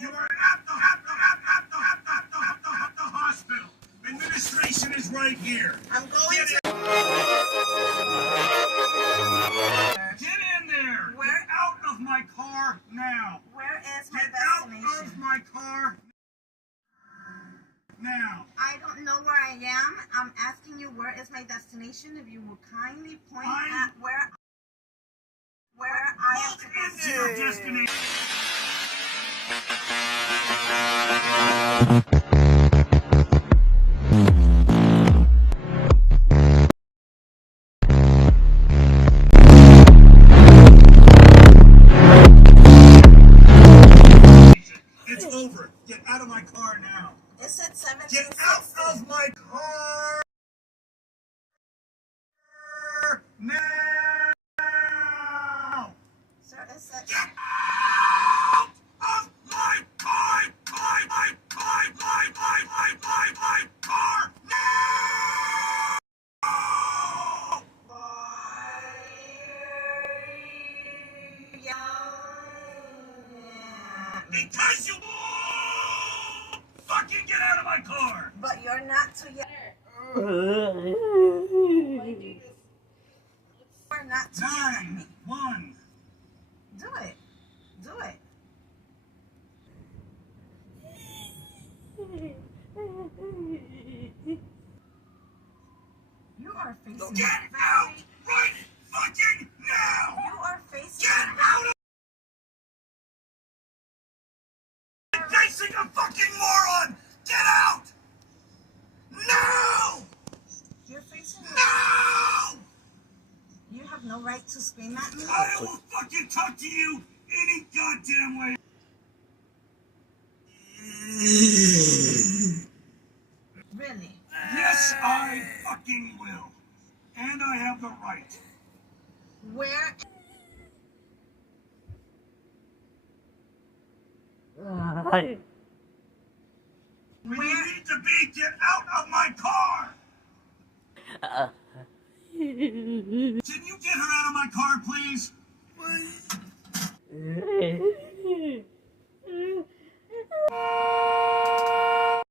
You are at the hospital. Administration is right here. I'm going to... Get in there. Where? Get out of my car now. Where is my Get destination? out of my car now. I don't know where I am. I'm asking you where is my destination. If you will kindly point at where I am supposed to your destination. It's over. Get out of my car now. It said 1760. Get out of my car now. Sir, it said... Get out of my car! My car now! Because you fucking get out of my car! But you're not too young. We're not too young. 9-1. Do it. Do it. You are facing... Get out right fucking now! You are facing... Get out of... You're facing a fucking moron! Get out! No! You're facing... No! You have no right to scream at me. I will fucking talk to you any goddamn way. Really? Yes, I fucking will. And I have the right. Where... Where you need to be, get out of my car! Can you get her out of my car, please?